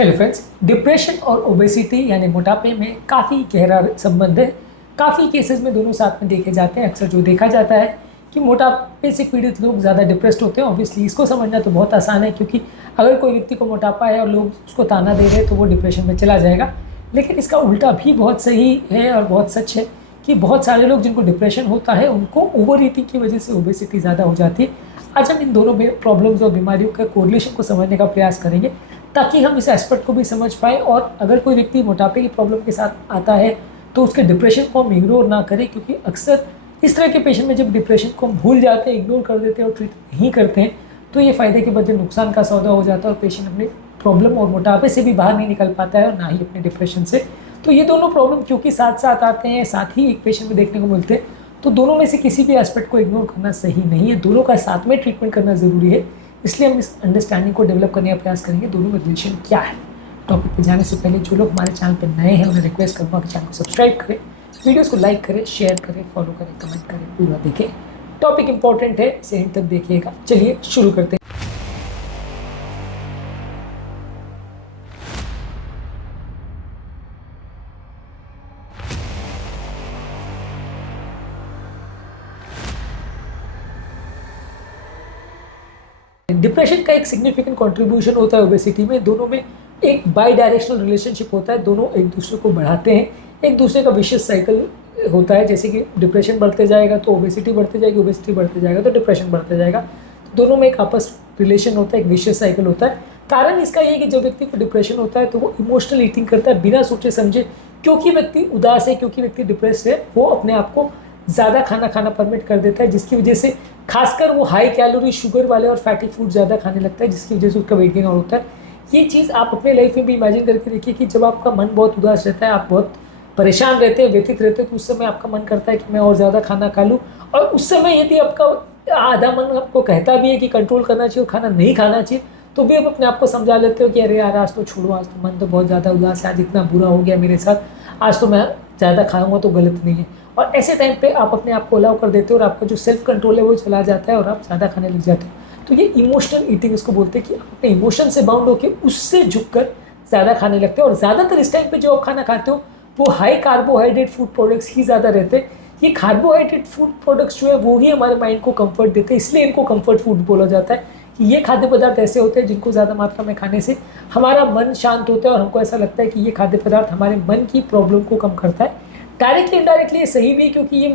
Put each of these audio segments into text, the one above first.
Hello friends, depression और obesity यानी मोटापे में काफ़ी गहरा संबंध है। काफ़ी केसेस में दोनों साथ में देखे जाते हैं। अक्सर जो देखा जाता है कि मोटापे से पीड़ित लोग ज़्यादा डिप्रेस्ड होते हैं। ऑब्वियसली इसको समझना तो बहुत आसान है, क्योंकि अगर कोई व्यक्ति को मोटापा है और लोग उसको ताना दे रहे हैं तो वो डिप्रेशन में चला जाएगा। लेकिन इसका उल्टा भी बहुत सही है और बहुत सच है कि बहुत सारे लोग जिनको डिप्रेशन होता है उनको ओवर ईटिंग की वजह से ओबेसिटी ज़्यादा हो जाती है। आज हम इन दोनों प्रॉब्लम्स और बीमारियों का कोरिलेशन को समझने का प्रयास करेंगे, ताकि हम इस एस्पेक्ट को भी समझ पाएँ। और अगर कोई व्यक्ति मोटापे की प्रॉब्लम के साथ आता है तो उसके डिप्रेशन को हम इग्नोर ना करें, क्योंकि अक्सर इस तरह के पेशेंट में जब डिप्रेशन को हम भूल जाते हैं, इग्नोर कर देते हैं और ट्रीट नहीं करते हैं, तो ये फ़ायदे के बदले नुकसान का सौदा हो जाता है और पेशेंट अपने प्रॉब्लम और मोटापे से भी बाहर नहीं निकल पाता है और ना ही अपने डिप्रेशन से। तो ये दोनों प्रॉब्लम क्योंकि साथ साथ आते हैं, साथ ही एक पेशेंट में देखने को मिलते हैं, तो दोनों में से किसी भी एस्पेक्ट को इग्नोर करना सही नहीं है। दोनों का साथ में ट्रीटमेंट करना ज़रूरी है। इसलिए हम इस अंडरस्टैंडिंग को डेवलप करने का प्रयास करेंगे, दोनों में रिलेशन क्या है। टॉपिक पे जाने से पहले जो लोग हमारे चैनल पर नए हैं उन्हें रिक्वेस्ट करूँगा कि चैनल को सब्सक्राइब करें, वीडियोस को लाइक करें, शेयर करें, फॉलो करें, कमेंट करें, पूरा देखें। टॉपिक इंपॉर्टेंट है, इसे एंड तक देखिएगा। चलिए शुरू करते हैं। डिप्रेशन का एक सिग्निफिकेंट कंट्रीब्यूशन होता है ओबेसिटी में। दोनों में एक बाई डायरेक्शनल रिलेशनशिप होता है, दोनों एक दूसरे को बढ़ाते हैं, एक दूसरे का विशियस साइकिल होता है। जैसे कि डिप्रेशन बढ़ते जाएगा तो ओबेसिटी बढ़ते जाएगी, ओबेसिटी बढ़ते जाएगा तो डिप्रेशन बढ़ते जाएगा। तो दोनों में एक आपस रिलेशन होता है, एक विशियस साइकिल होता है। कारण इसका ये है कि जब व्यक्ति को डिप्रेशन होता है तो वो इमोशनल ईटिंग करता है बिना सोचे समझे। क्योंकि व्यक्ति उदास है, क्योंकि व्यक्ति डिप्रेस है, वो अपने आप को ज़्यादा खाना खाना परमिट कर देता है, जिसकी वजह से खासकर वो हाई कैलोरी, शुगर वाले और फैटी फूड ज़्यादा खाने लगता है, जिसकी वजह से उसका वेट गेन और होता है। ये चीज़ आप अपने लाइफ में भी इमेजिन करके देखिए कि जब आपका मन बहुत उदास रहता है, आप बहुत परेशान रहते हैं, व्यथित रहते हैं, तो उस समय आपका मन करता है कि मैं और ज़्यादा खाना खा लूँ। और उस समय यदि आपका आधा मन आपको कहता भी है कि कंट्रोल करना चाहिए और खाना नहीं खाना चाहिए, तो भी आप अपने आप को समझा लेते हो कि अरे यार आज तो छोड़ो, आज तो मन तो बहुत ज़्यादा उदास है, आज इतना बुरा हो गया मेरे साथ, आज तो मैं ज़्यादा खाऊंगा तो गलत नहीं है। और ऐसे टाइम पे आप अपने आप को अलाउ कर देते हो और आपका जो सेल्फ कंट्रोल है वो चला जाता है और आप ज़्यादा खाने लग जाते हो। तो ये इमोशनल ईटिंग इसको बोलते हैं कि आप अपने इमोशन से बाउंड होकर उससे झुककर ज़्यादा खाने लगते हो। और ज़्यादातर इस टाइम पे जो आप खाना खाते हो वो हाई कार्बोहाइड्रेट फूड प्रोडक्ट्स ही ज़्यादा रहते हैं। ये कार्बोहाइड्रेट फूड प्रोडक्ट्स जो है वो ही हमारे माइंड को कंफर्ट देते हैं, इसलिए इनको कंफर्ट फूड बोला जाता है। कि ये खाद्य पदार्थ ऐसे होते हैं जिनको ज़्यादा मात्रा में खाने से हमारा मन शांत होता है और हमको ऐसा लगता है कि ये खाद्य पदार्थ हमारे मन की प्रॉब्लम को कम करता है। डायरेक्टली इनडायरेक्टली ये सही भी है, क्योंकि ये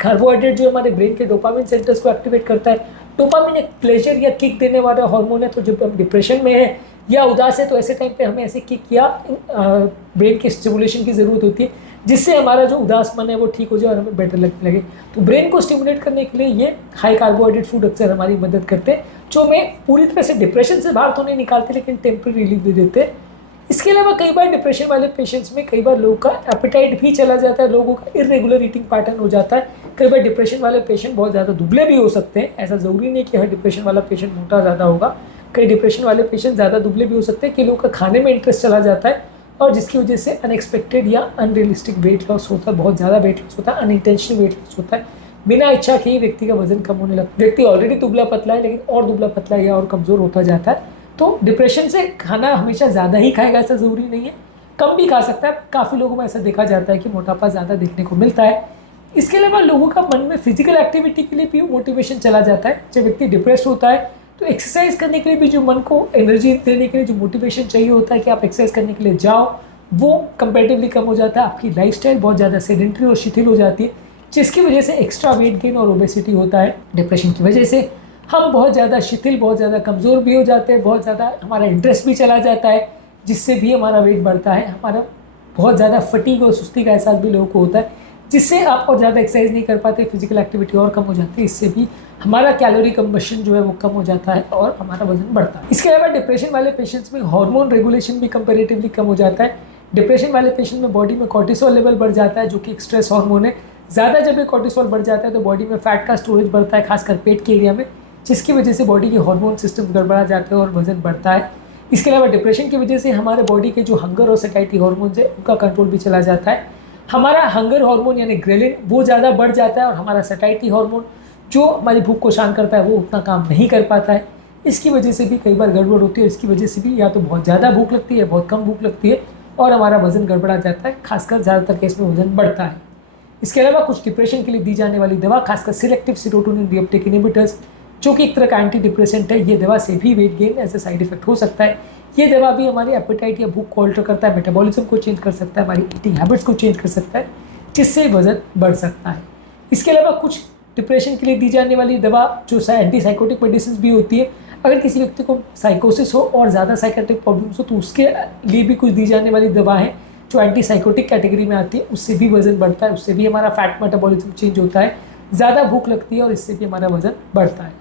कार्बोहाइड्रेट जो हमारे ब्रेन के डोपामिन सेंटर्स को एक्टिवेट करता है। डोपामिन एक प्लेजर या किक देने वाला हार्मोन है। तो जब हम डिप्रेशन में है या उदास है तो ऐसे टाइम पे हमें ऐसे किक या ब्रेन के स्टिमुलेशन की ज़रूरत होती है, जिससे हमारा जो उदास मन है वो ठीक हो जाए और हमें बेटर लगने लगे। तो ब्रेन को स्टिमुलेट करने के लिए ये हाई कार्बोहाइड्रेट फूड अक्सर हमारी मदद करते हैं, जो हमें पूरी तरह से डिप्रेशन से बाहर तो नहीं निकालते लेकिन टेम्परेरी रिलीफ दे देते हैं। इसके अलावा कई बार डिप्रेशन वाले पेशेंट्स में कई बार लोगों का एपेटाइट भी चला जाता है, लोगों का इरेगुलर ईटिंग पैटर्न हो जाता है। कई बार डिप्रेशन वाले पेशेंट बहुत ज़्यादा दुबले भी हो सकते हैं। ऐसा ज़रूरी नहीं कि हर डिप्रेशन वाला पेशेंट मोटा ज़्यादा होगा। कई डिप्रेशन वाले पेशेंट ज़्यादा दुबले भी हो सकते हैं कि लोगों का खाने में इंटरेस्ट चला जाता है और जिसकी वजह से अनएक्सपेक्टेड या अनरियलिस्टिक वेट लॉस होता है, बहुत ज़्यादा वेट लॉस होता है, अनइंटेंशनल वेट लॉस होता है। बिना इच्छा के ही व्यक्ति का वजन कम होने लगता है। व्यक्ति ऑलरेडी दुबला पतला है लेकिन और दुबला पतला या और कमज़ोर होता जाता है। तो डिप्रेशन से खाना हमेशा ज़्यादा ही खाएगा ऐसा ज़रूरी नहीं है, कम भी खा सकता है। काफ़ी लोगों में ऐसा देखा जाता है कि मोटापा ज़्यादा देखने को मिलता है। इसके अलावा लोगों का मन में फिजिकल एक्टिविटी के लिए भी मोटिवेशन चला जाता है। जब व्यक्ति डिप्रेस होता है तो एक्सरसाइज करने के लिए भी जो मन को एनर्जी देने के लिए जो मोटिवेशन चाहिए होता है कि आप एक्सरसाइज करने के लिए जाओ, वो कंपैरेटिवली कम हो जाता है। आपकी लाइफस्टाइल बहुत ज़्यादा सेडेंटरी और शिथिल हो जाती है, जिसकी वजह से एक्स्ट्रा वेट गेन और ओबेसिटी होता है। डिप्रेशन की वजह से हम बहुत ज़्यादा शिथिल, बहुत ज़्यादा कमज़ोर भी हो जाते हैं, बहुत ज़्यादा हमारा इंटरेस्ट भी चला जाता है, जिससे भी हमारा वेट बढ़ता है। हमारा बहुत ज़्यादा फटीग और सुस्ती का एहसास भी लोगों को होता है, जिससे आप और ज़्यादा एक्सरसाइज नहीं कर पाते, फिजिकल एक्टिविटी और कम हो जाती है। इससे भी हमारा कैलोरी कंबशन जो है वो कम हो जाता है और हमारा वजन बढ़ता है। इसके अलावा डिप्रेशन वाले पेशेंट्स में हार्मोन रेगुलेशन भी कंपैरेटिवली कम हो जाता है। डिप्रेशन वाले पेशेंट में बॉडी में कॉर्टिसोल लेवल बढ़ जाता है, जो कि एक स्ट्रेस हार्मोन है। ज़्यादा जब ये कॉर्टिसोल बढ़ जाता है तो बॉडी में फैट का स्टोरेज बढ़ता है, खासकर पेट के एरिया में, जिसकी वजह से बॉडी के हार्मोन सिस्टम गड़बड़ा जाते हैं और वजन बढ़ता है। इसके अलावा डिप्रेशन की वजह से हमारे बॉडी के जो हंगर और सैटिस्फैक्टी हार्मोन्स है उनका कंट्रोल भी चला जाता है। हमारा हंगर हार्मोन यानी ग्रेलिन वो ज़्यादा बढ़ जाता है और हमारा सैटिस्फैक्टी हार्मोन जो हमारी भूख को शांत करता है वो उतना काम नहीं कर पाता है, इसकी वजह से भी कई बार गड़बड़ होती है। इसकी वजह से भी या तो बहुत ज़्यादा भूख लगती है, बहुत कम भूख लगती है और हमारा वज़न गड़बड़ा जाता है, खासकर ज़्यादातर केस में वज़न बढ़ता है। इसके अलावा कुछ डिप्रेशन के लिए दी जाने वाली दवा, खासकर सिलेक्टिव सेरोटोनिन रीअपटेक इनहिबिटर्स, जो कि एक तरह का एंटी डिप्रेसेंट है, ये दवा से भी weight gain as a side effect हो सकता है। ये दवा भी हमारी एपेटाइट या भूख को ऑल्टर करता है, मेटाबॉलिज्म को चेंज कर सकता है, हमारी ईटिंग हैबिट्स को चेंज कर सकता है, जिससे वज़न बढ़ सकता है। इसके अलावा कुछ डिप्रेशन के लिए दी जाने वाली दवा जो एंटी साइकोटिक मेडिसिन भी होती है, अगर किसी व्यक्ति को साइकोसिस हो और ज़्यादा साइकेट्रिक प्रॉब्लम्स हो तो उसके लिए भी कुछ दी जाने वाली दवा है जो एंटी साइकोटिक कैटेगरी में आती है। उससे भी वज़न बढ़ता है, उससे भी हमारा फैट मेटाबॉलिज्म चेंज होता है, ज़्यादा भूख लगती है और इससे भी हमारा वज़न बढ़ता है।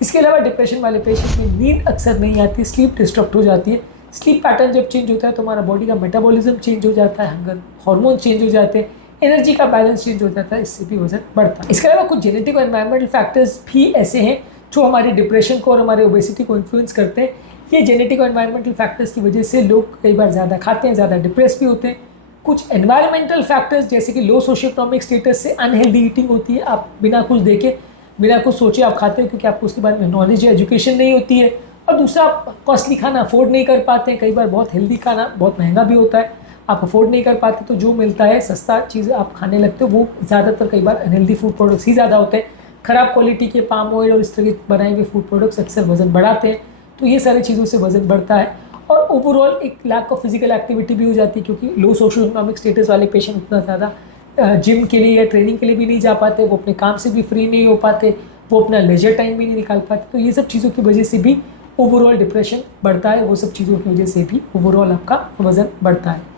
इसके अलावा डिप्रेशन वाले पेशेंट में नींद अक्सर नहीं आती, स्लीप डिस्टर्ब हो जाती है। स्लीप पैटर्न जब चेंज होता है तो हमारा बॉडी का मेटाबॉलिज्म चेंज हो जाता है, हंगर हार्मोन चेंज हो जाते हैं, एनर्जी का बैलेंस चेंज हो जाता है, इससे भी वजन बढ़ता है। इसके अलावा कुछ जेनेटिक और एनवायरमेंटल फैक्टर्स भी ऐसे हैं जो हमारे डिप्रेशन को और हमारे ओबेसिटी को इन्फ्लुएंस करते हैं। ये जेनेटिक और एनवायरमेंटल फैक्टर्स की वजह से लोग कई बार ज़्यादा खाते हैं, ज़्यादा डिप्रेस भी होते हैं। कुछ एनवायरमेंटल फैक्टर्स जैसे कि लो सोशियो इकोनॉमिक स्टेटस से अनहेल्दी ईटिंग होती है, आप बिना कुछ देखे बिना कुछ सोचे आप खाते हो क्योंकि आपको उसके बारे में नॉलेज या एजुकेशन नहीं होती है। और दूसरा, आप कॉस्टली खाना अफोर्ड नहीं कर पाते हैं, कई बार बहुत हेल्दी खाना बहुत महंगा भी होता है, आप अफोर्ड नहीं कर पाते तो जो मिलता है सस्ता चीज़ आप खाने लगते हो, वो ज़्यादातर कई बार अनहेल्दी फूड प्रोडक्ट्स ही ज़्यादा होते हैं। ख़राब क्वालिटी के पाम ऑयल और इस तरह के बनाए हुए फूड प्रोडक्ट्स अक्सर वज़न बढ़ाते हैं, तो ये सारी चीज़ों से वज़न बढ़ता है। और ओवरऑल एक लैक ऑफ फिजिकल एक्टिविटी भी हो जाती है क्योंकि लो सोशो इकोनॉमिक स्टेटस वाले पेशेंट उतना ज़्यादा जिम के लिए या ट्रेनिंग के लिए भी नहीं जा पाते, वो अपने काम से भी फ्री नहीं हो पाते, वो अपना लेजर टाइम भी नहीं निकाल पाते। तो ये सब चीज़ों की वजह से भी ओवरऑल डिप्रेशन बढ़ता है, वो सब चीज़ों की वजह से भी ओवरऑल आपका वज़न बढ़ता है।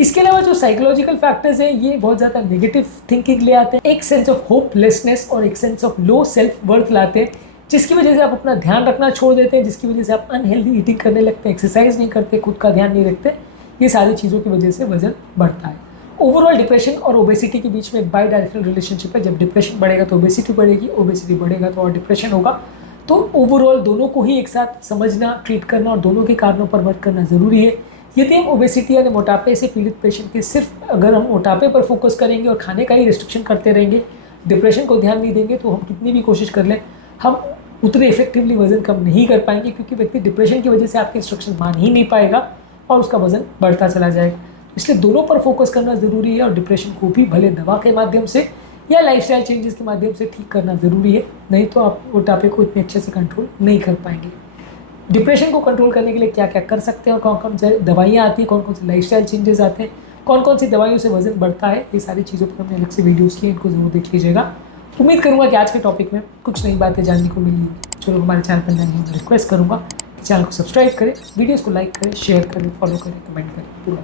इसके अलावा जो साइकोलॉजिकल फैक्टर्स हैं ये बहुत ज़्यादा नेगेटिव थिंकिंग ले आते हैं, एक सेंस ऑफ होपलेसनेस और एक sense of low self worth लाते हैं, जिसकी वजह से आप अपना ध्यान रखना छोड़ देते हैं, जिसकी वजह से आप अनहेल्दी ईटिंग करने लगते हैं, एक्सरसाइज नहीं करते, खुद का ध्यान नहीं रखते। ये सारी चीज़ों की वजह से वज़न बढ़ता है। ओवरऑल डिप्रेशन और ओबेसिटी के बीच में एक बाई डायरेक्शनल रिलेशनशिप है। जब डिप्रेशन बढ़ेगा तो ओबेसिटी बढ़ेगी, ओबेसिटी बढ़ेगा तो और डिप्रेशन होगा। तो ओवरऑल दोनों को ही एक साथ समझना, ट्रीट करना और दोनों के कारणों पर वर्क करना ज़रूरी है। यदि हम ओबेसिटी यानी मोटापे से पीड़ित पेशेंट के सिर्फ अगर हम मोटापे पर फोकस करेंगे और खाने का ही रिस्ट्रिक्शन करते रहेंगे, डिप्रेशन को ध्यान नहीं देंगे, तो हम कितनी भी कोशिश कर लें हम उतने इफेक्टिवली वज़न कम नहीं कर पाएंगे, क्योंकि व्यक्ति डिप्रेशन की वजह से आपके इंस्ट्रक्शन मान ही नहीं पाएगा और उसका वज़न बढ़ता चला जाएगा। इसलिए दोनों पर फोकस करना ज़रूरी है और डिप्रेशन को भी भले दवा के माध्यम से या लाइफस्टाइल चेंजेस के माध्यम से ठीक करना ज़रूरी है, नहीं तो आप मोटापे को इतने अच्छे से कंट्रोल नहीं कर पाएंगे। डिप्रेशन को कंट्रोल करने के लिए क्या क्या कर सकते हैं और कौन कौन से दवाइयाँ आती हैं, कौन कौन से लाइफस्टाइल चेंजेस आते हैं, कौन कौन सी दवाइयों से वज़न बढ़ता है, ये सारी चीज़ों पर हमने अलग से वीडियोज़ किए, इनको ज़रूर देख लीजिएगा। उम्मीद करूँगा कि आज के टॉपिक में कुछ नई बातें जानने को मिली होगी। चलो, हमारे चैनल पर जाने की रिक्वेस्ट करूँगा कि चैनल को सब्सक्राइब करें, वीडियोज़ को लाइक करें, शेयर करें, फॉलो करें, कमेंट करें, पूरा